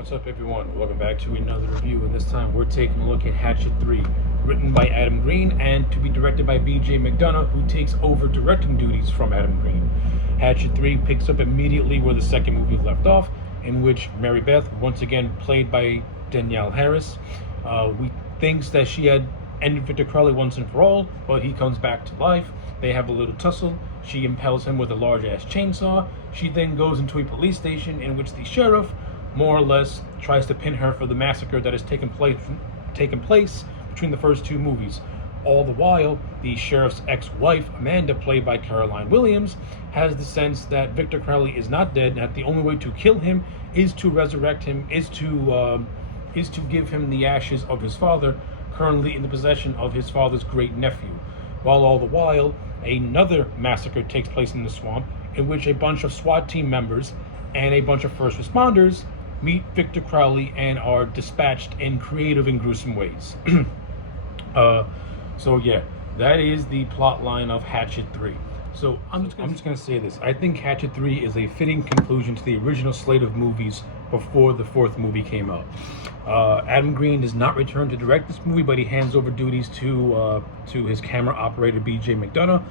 What's up, everyone? Welcome back to another review, and this time we're taking a look at Hatchet 3, written by Adam Green and to be directed by B.J. McDonough, who takes over directing duties from Adam Green. Hatchet 3 picks up immediately where the second movie left off, in which Mary Beth, once again played by Danielle Harris, we thinks that she had ended Victor Crowley once and for all, but he comes back to life. They have a little tussle. She impales him with a large-ass chainsaw. She then goes into a police station in which the sheriff more or less tries to pin her for the massacre that has taken place between the first two movies. All the while, the sheriff's ex-wife, Amanda, played by Caroline Williams, has the sense that Victor Crowley is not dead, and that the only way to kill him is to resurrect him, is to give him the ashes of his father, currently in the possession of his father's great nephew. While all the while, another massacre takes place in the swamp, in which a bunch of SWAT team members and a bunch of first responders meet Victor Crowley and are dispatched in creative and gruesome ways. So yeah, that is the plot line of Hatchet 3. So I'm just gonna say this. I think Hatchet 3 is a fitting conclusion to the original slate of movies before the fourth movie came out. Adam Green does not return to direct this movie, but he hands over duties to his camera operator B.J. McDonough,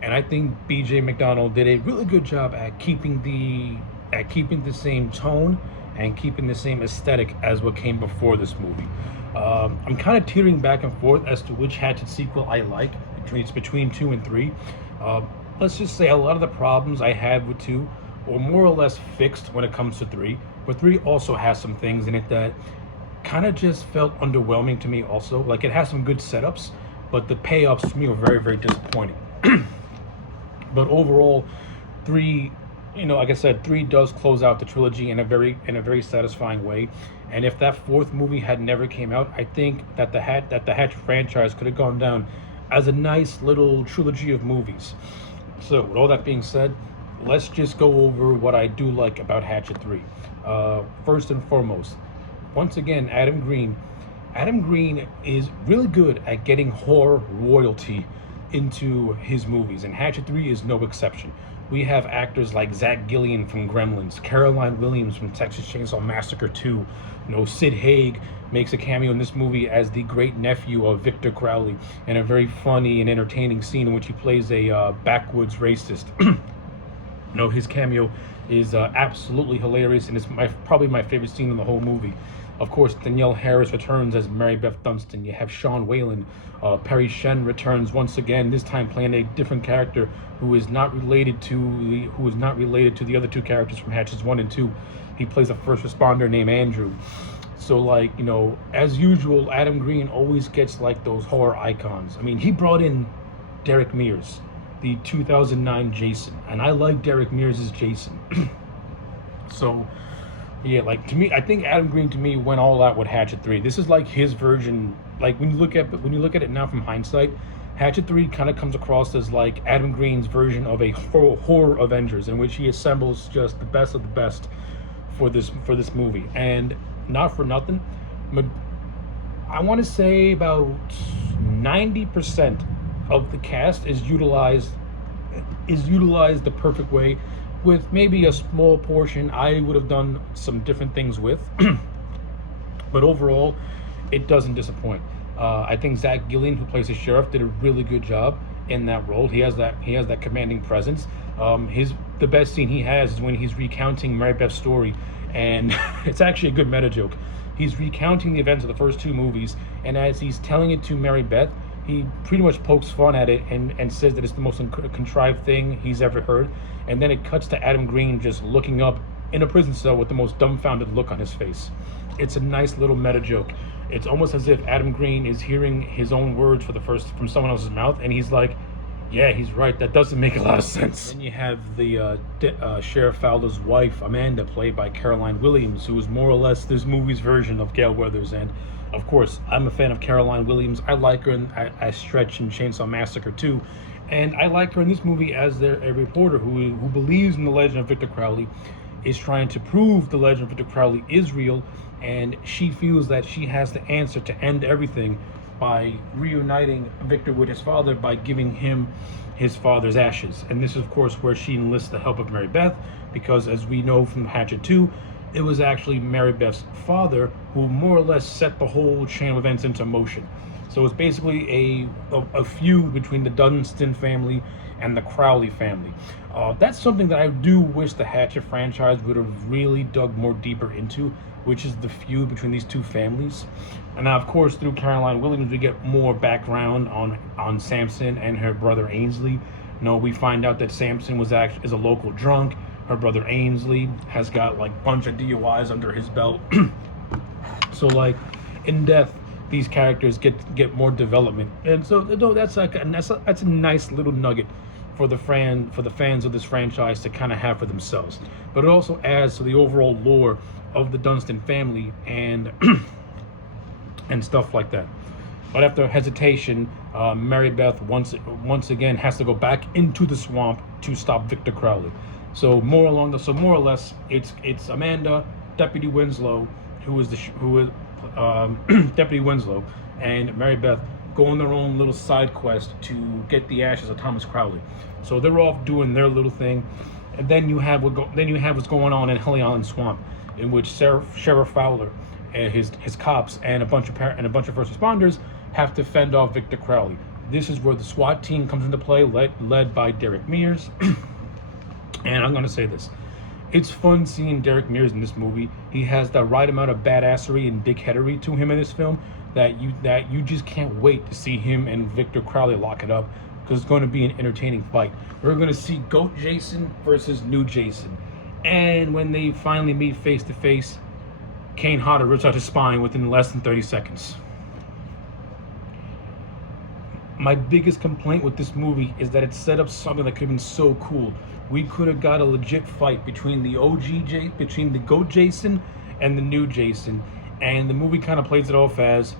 and I think B.J. McDonough did a really good job at keeping the same tone and keeping the same aesthetic as what came before this movie. I'm kind of teetering back and forth as to which Hatchet sequel I like. It's between 2 and 3. Let's just say a lot of the problems I had with 2 are more or less fixed when it comes to 3, but 3 also has some things in it that kind of just felt underwhelming to me also. Like, it has some good setups, but the payoffs to me were very, very disappointing. But overall, 3, like I said, 3 does close out the trilogy in a very satisfying way. And if that fourth movie had never came out, I think that the Hatchet franchise could have gone down as a nice little trilogy of movies. So with all that being said, let's just go over what I do like about Hatchet 3. First and foremost, once again, Adam Green is really good at getting horror royalty into his movies, and Hatchet 3 is no exception. We have actors like Zach Gillian from Gremlins, Caroline Williams from Texas Chainsaw Massacre 2. Sid Haig makes a cameo in this movie as the great nephew of Victor Crowley in a very funny and entertaining scene in which he plays a backwoods racist. His cameo is absolutely hilarious, and it's probably my favorite scene in the whole movie. Of course, Danielle Harris returns as Mary Beth Dunstan. You have Sean Whalen. Perry Shen returns once again, this time playing a different character who is not related to the other two characters from Hatchets 1 and 2. He plays a first responder named Andrew. So, as usual, Adam Green always gets those horror icons. I mean, he brought in Derek Mears, the 2009 Jason, and I like Derek Mears as Jason. So yeah, to me, I think Adam Green to me went all out with Hatchet 3. This is his version. When you look at it now from hindsight, Hatchet 3 kind of comes across as Adam Green's version of a horror Avengers, in which he assembles just the best of the best for this movie. And not for nothing, I want to say about 90% of the cast is utilized the perfect way, with maybe a small portion I would have done some different things with. But overall, it doesn't disappoint. I think Zach Gillian, who plays the sheriff, did a really good job in that role. He has that commanding presence. The best scene he has is when he's recounting Mary Beth's story, and it's actually a good meta joke. He's recounting the events of the first two movies, and as he's telling it to Mary Beth, he pretty much pokes fun at it and says that it's the most contrived thing he's ever heard. And then it cuts to Adam Green just looking up in a prison cell with the most dumbfounded look on his face. It's a nice little meta joke. It's almost as if Adam Green is hearing his own words from someone else's mouth, and he's like, yeah, he's right, that doesn't make a lot of sense. Then you have the Sheriff Fowler's wife, Amanda, played by Caroline Williams, who is more or less this movie's version of Gail Weathers. And of course, I'm a fan of Caroline Williams. I like her as Stretch in Chainsaw Massacre 2. And I like her in this movie as a reporter who believes in the legend of Victor Crowley, is trying to prove the legend of Victor Crowley is real, and she feels that she has the answer to end everything by reuniting Victor with his father by giving him his father's ashes. And this is, of course, where she enlists the help of Mary Beth, because as we know from Hatchet 2, it was actually Mary Beth's father who more or less set the whole chain of events into motion. So it's basically a feud between the Dunstan family and the Crowley family. That's something that I do wish the Hatchet franchise would have really dug more deeper into, which is the feud between these two families. And now, of course, through Caroline Williams, we get more background on Samson and her brother Ainsley. We find out that Samson is a local drunk. Her brother Ainsley has got like a bunch of DUIs under his belt. So like in death, these characters get more development, and so that's a nice little nugget for the fans of this franchise to kind of have for themselves. But it also adds to the overall lore of the Dunstan family and and stuff like that. But after hesitation, Mary Beth once again has to go back into the swamp to stop Victor Crowley. So more or less, it's Amanda, Deputy Winslow, who is Deputy Winslow, and Mary Beth go on their own little side quest to get the ashes of Thomas Crowley. So they're off doing their little thing, and then you have what's going on in Helly Island Swamp, in which Sheriff Fowler and his cops and a bunch of first responders have to fend off Victor Crowley. This is where the SWAT team comes into play, led by Derek Mears. And I'm gonna say this: it's fun seeing Derek Mears in this movie. He has the right amount of badassery and dickheadery to him in this film that you just can't wait to see him and Victor Crowley lock it up, because it's going to be an entertaining fight. We're going to see Goat Jason versus New Jason, and when they finally meet face to face, Kane Hodder rips out his spine within less than 30 seconds. My biggest complaint with this movie is that it set up something that could have been so cool. We could have got a legit fight between the between the Goat Jason and the New Jason, and the movie kind of plays it off as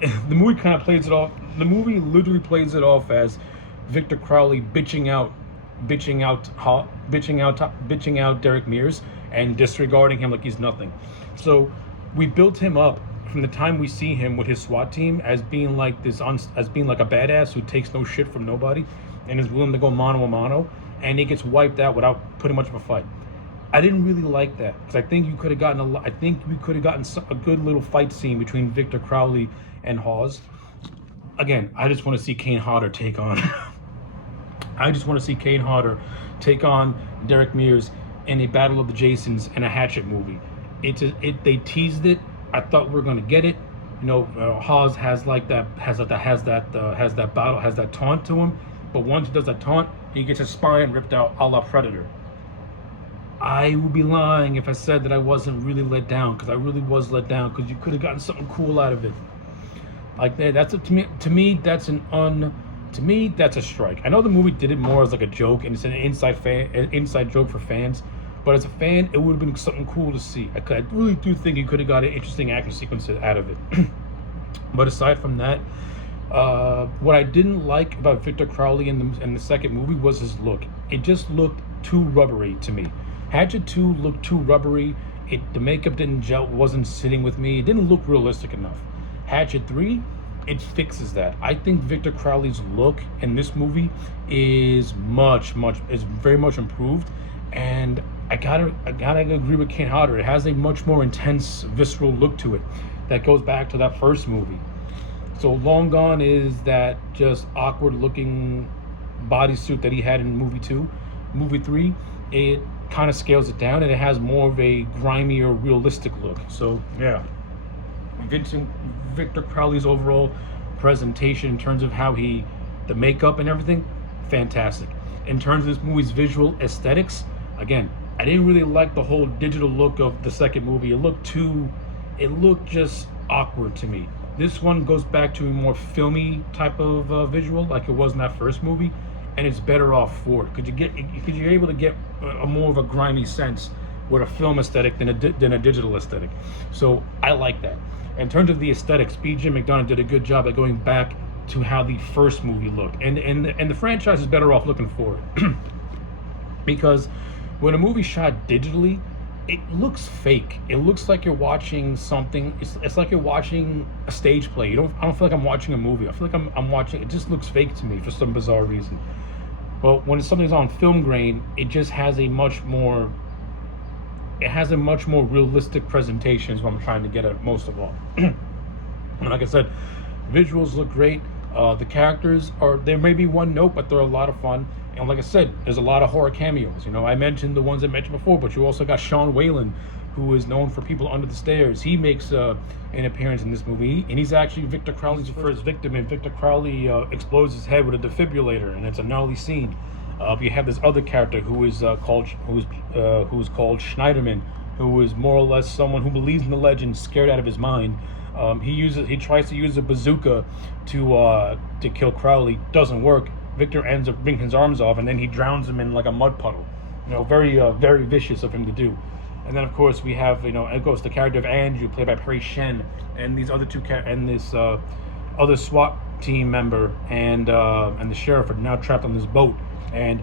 the movie literally plays it off as Victor Crowley bitching out Derek Mears and disregarding him like he's nothing. So we built him up from the time we see him with his SWAT team as being like a badass who takes no shit from nobody and is willing to go mano a mano, and he gets wiped out without putting much of a fight. I didn't really like that, because I think we could have gotten a good little fight scene between Victor Crowley and Hawes. Again, I just want to see Kane Hodder take on Derek Mears in a Battle of the Jasons in a Hatchet movie. They teased it. I thought we were gonna get it. Hawes has that taunt to him, but once he does that taunt, he gets his spine ripped out a la Predator. I would be lying if I said that I wasn't really let down, because I really was let down, because you could have gotten something cool out of it. Like that, to me that's a strike. I know the movie did it more as like a joke, and it's an inside joke for fans. But as a fan, it would have been something cool to see. I really do think you could have got an interesting action sequence out of it. But aside from that, what I didn't like about Victor Crowley in the second movie was his look. It just looked too rubbery to me. Hatchet 2 looked too rubbery. The makeup wasn't sitting with me. It didn't look realistic enough. Hatchet 3, it fixes that. I think Victor Crowley's look in this movie is very much improved, and I gotta agree with Kane Hodder. It has a much more intense, visceral look to it that goes back to that first movie. So long gone is that just awkward looking bodysuit that he had in movie 2. Movie 3, it kind of scales it down, and it has more of a grimier, realistic look. So yeah, Victor Crowley's overall presentation in terms of the makeup and everything, fantastic. In terms of this movie's visual aesthetics, again, I didn't really like the whole digital look of the second movie. It looked just awkward to me. This one goes back to a more filmy type of visual, like it was in that first movie, and it's better off for it, because you're able to get a more of a grimy sense with a film aesthetic than a digital aesthetic. So I like that. In terms of the aesthetics, B.J. McDonough did a good job at going back to how the first movie looked, and the franchise is better off looking for it. Because when a movie shot digitally, it looks fake. It looks like you're watching something. It's like you're watching a stage play. I don't feel like I'm watching a movie. I feel like I'm watching. It just looks fake to me for some bizarre reason. But when something's on film grain, it just has a much more it has a much more realistic presentation is what I'm trying to get at most of all. And like I said, visuals look great. The characters are, there may be one note, but they're a lot of fun. And like I said, there's a lot of horror cameos. I mentioned the ones I mentioned before, but you also got Sean Whalen, who is known for People Under the Stairs. He makes an appearance in this movie, and he's actually Victor Crowley's first victim. And Victor Crowley explodes his head with a defibrillator, and it's a gnarly scene. You have this other character who is called Schneiderman, who is more or less someone who believes in the legend, scared out of his mind. He tries to use a bazooka to kill Crowley. Doesn't work. Victor ends up bringing his arms off, and then he drowns him in like a mud puddle. Very vicious of him to do. And then of course we have of course the character of Andrew, played by Perry Shen, and these other and this other SWAT team member and the sheriff are now trapped on this boat. And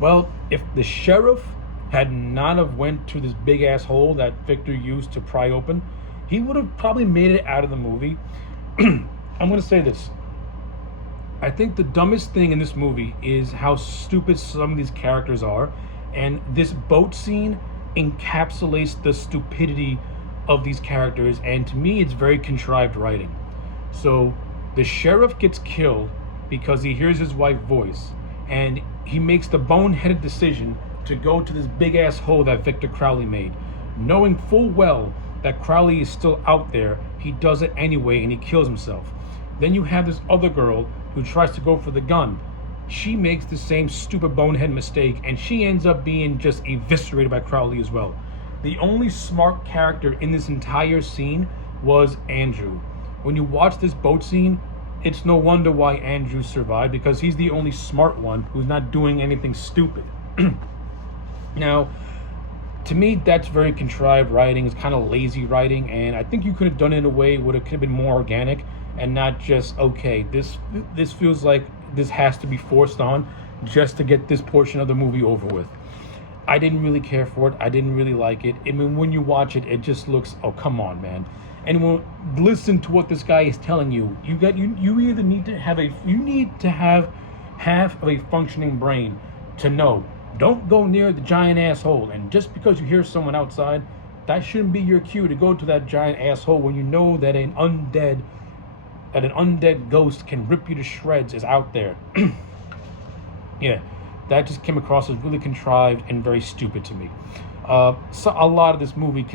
well, if the sheriff had not have went to this big ass hole that Victor used to pry open, he would have probably made it out of the movie. I'm gonna say this. I think the dumbest thing in this movie is how stupid some of these characters are, and this boat scene encapsulates the stupidity of these characters, and to me it's very contrived writing. So the sheriff gets killed because he hears his wife's voice, and he makes the boneheaded decision to go to this big ass hole that Victor Crowley made. Knowing full well that Crowley is still out there, he does it anyway and he kills himself. Then you have this other girl who tries to go for the gun. She makes the same stupid bonehead mistake, and she ends up being just eviscerated by Crowley as well. The only smart character in this entire scene was Andrew. When you watch this boat scene, it's no wonder why Andrew survived, because he's the only smart one who's not doing anything stupid. Now, to me, that's very contrived writing. It's kind of lazy writing, and I think you could have done it in a way where it could have been more organic and not just, okay, this feels like this has to be forced on just to get this portion of the movie over with. I didn't really care for it. I didn't really like it. I mean, when you watch it, it just looks, oh, come on, man. And listen to what this guy is telling you. You either need to have half of a functioning brain to know, don't go near the giant asshole. And just because you hear someone outside, that shouldn't be your cue to go to that giant asshole when you know that an undead ghost can rip you to shreds is out there. Yeah, that just came across as really contrived and very stupid to me. So a lot of this movie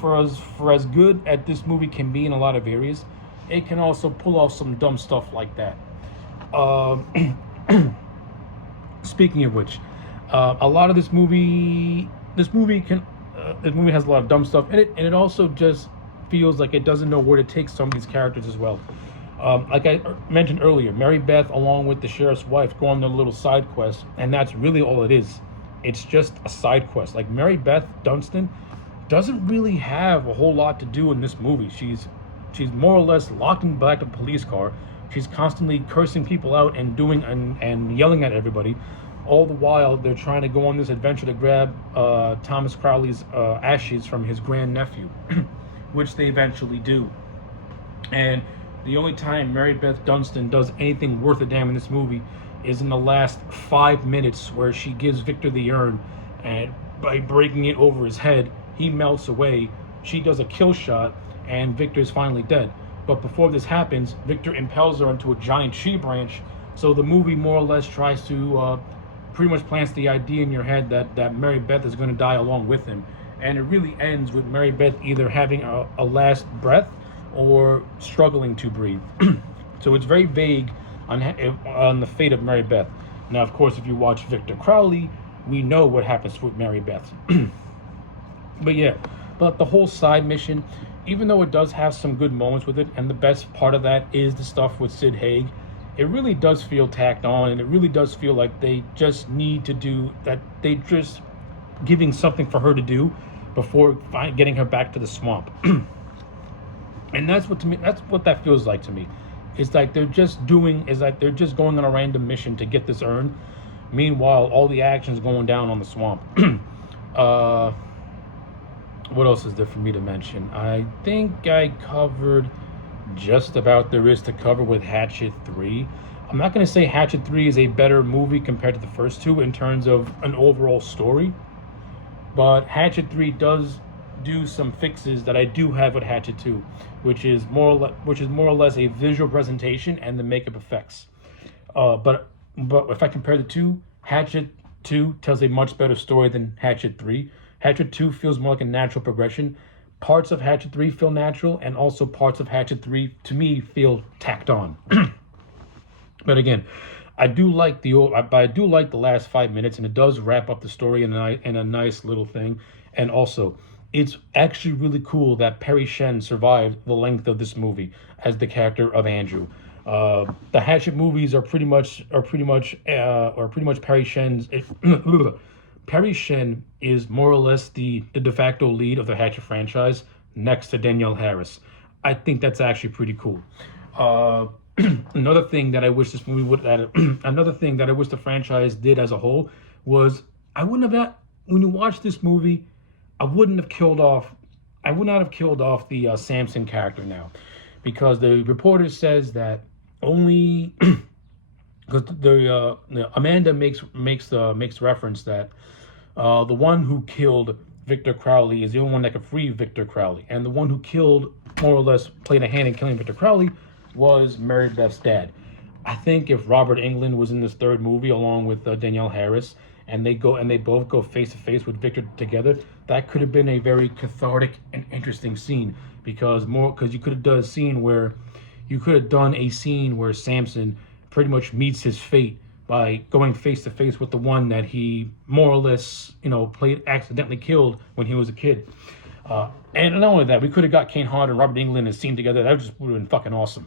for as good as this movie can be in a lot of areas, it can also pull off some dumb stuff like that. Speaking of which, a lot of this movie has a lot of dumb stuff in it, and it also just feels like it doesn't know where to take some of these characters as well. Like I mentioned earlier, Mary Beth, along with the sheriff's wife, go on their little side quest, and that's really all it is. It's just a side quest. Like, Mary Beth Dunstan doesn't really have a whole lot to do in this movie. She's more or less locked in the back of a police car. She's constantly cursing people out and and yelling at everybody. All the while, they're trying to go on this adventure to grab Thomas Crowley's ashes from his grandnephew, which they eventually do. And the only time Mary Beth Dunstan does anything worth a damn in this movie is in the last 5 minutes, where she gives Victor the urn, and by breaking it over his head, he melts away. She does a kill shot, and Victor's finally dead. But before this happens, Victor impels her onto a giant tree branch. So the movie more or less tries to pretty much plants the idea in your head that Mary Beth is going to die along with him. And it really ends with Mary Beth either having a last breath or struggling to breathe. So it's very vague on the fate of Mary Beth. Now, of course, if you watch Victor Crowley, we know what happens with Mary Beth. But the whole side mission, even though it does have some good moments with it, and the best part of that is the stuff with Sid Haig, it really does feel tacked on, and it really does feel like they just need to do that. They just giving something for her to do before getting her back to the swamp. And that's what that feels like to me. It's like they're just going on a random mission to get this urn. Meanwhile, all the action's going down on the swamp. What else is there for me to mention? I think I covered just about there is to cover with Hatchet 3. I'm not going to say Hatchet 3 is a better movie compared to the first two in terms of an overall story. But Hatchet 3 does do some fixes that I do have with Hatchet 2, which is more or less a visual presentation and the makeup effects. But if I compare the two, Hatchet 2 tells a much better story than Hatchet 3. Hatchet 2 feels more like a natural progression. Parts of Hatchet 3 feel natural, and also parts of Hatchet 3 to me feel tacked on. But again, I do like the last 5 minutes, and it does wrap up the story in a nice little thing. And also, it's actually really cool that Perry Shen survived the length of this movie as the character of Andrew. The Hatchet movies are pretty much Perry Shen's. Perry Shen is more or less the de facto lead of the Hatchet franchise next to Danielle Harris. I think that's actually pretty cool. Another thing that I wish this movie would add, another thing that I wish the franchise did as a whole was when you watch this movie, I would not have killed off the Samson character now, because the reporter says that only because Amanda makes reference that the one who killed Victor Crowley is the only one that could free Victor Crowley, and the one who killed, more or less played a hand in killing Victor Crowley, was Mary Beth's dad. I think if Robert Englund was in this third movie along with Danielle Harris, and they both go face to face with Victor together, that could have been a very cathartic and interesting scene, because you could have done a scene where Samson pretty much meets his fate by going face to face with the one that he more or less accidentally killed when he was a kid. And not only that, we could have got Kane Hodder and Robert Englund in a scene together. That would have been fucking awesome.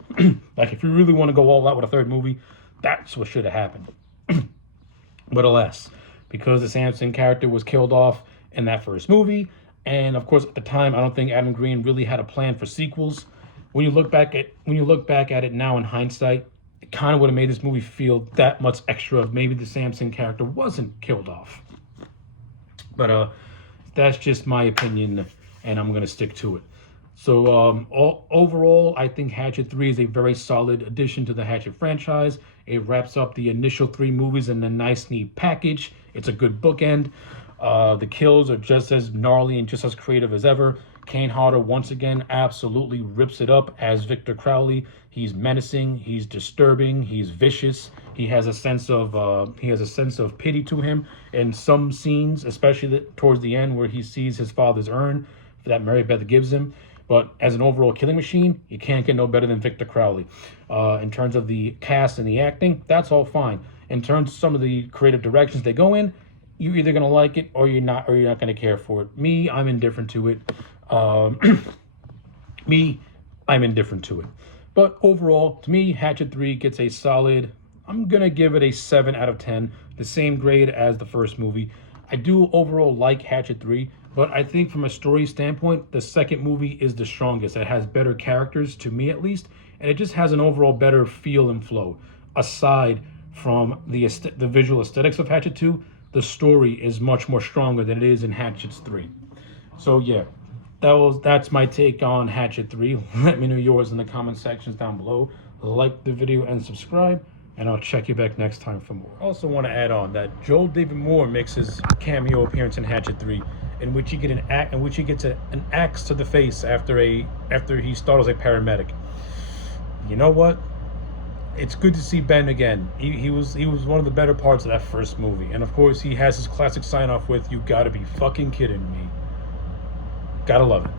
Like, if you really want to go all out with a third movie, that's what should have happened. But alas, because the Samson character was killed off in that first movie, and of course at the time I don't think Adam Green really had a plan for sequels. When you look back at it now in hindsight, it kind of would have made this movie feel that much extra if maybe the Samson character wasn't killed off. But that's just my opinion, and I'm gonna stick to it. So overall, I think Hatchet 3 is a very solid addition to the Hatchet franchise. It wraps up the initial 3 movies in a nice, neat package. It's a good bookend. The kills are just as gnarly and just as creative as ever. Kane Hodder once again absolutely rips it up as Victor Crowley. He's menacing, he's disturbing, he's vicious. He has a sense of pity to him in some scenes, especially towards the end where he sees his father's urn that Mary Beth gives him. But as an overall killing machine, you can't get no better than Victor Crowley. In terms of the cast and the acting, that's all fine. In terms of some of the creative directions they go in, you're either gonna like it or you're not gonna care for it. Me, I'm indifferent to it. I'm indifferent to it. But overall, to me, Hatchet 3 gets a solid, I'm gonna give it a 7 out of 10, the same grade as the first movie. I do overall like Hatchet 3, but I think from a story standpoint, the second movie is the strongest. It has better characters, to me at least, and it just has an overall better feel and flow. Aside from the visual aesthetics of Hatchet 2, the story is much more stronger than it is in Hatchet 3. So yeah, that's my take on Hatchet 3. Let me know yours in the comment sections down below. Like the video and subscribe, and I'll check you back next time for more. I also want to add on that Joel David Moore makes his cameo appearance in Hatchet 3, in which he gets an axe to the face after he startles a paramedic. You know what? It's good to see Ben again. He was one of the better parts of that first movie, and of course he has his classic sign off with "You gotta be fucking kidding me." Gotta love it.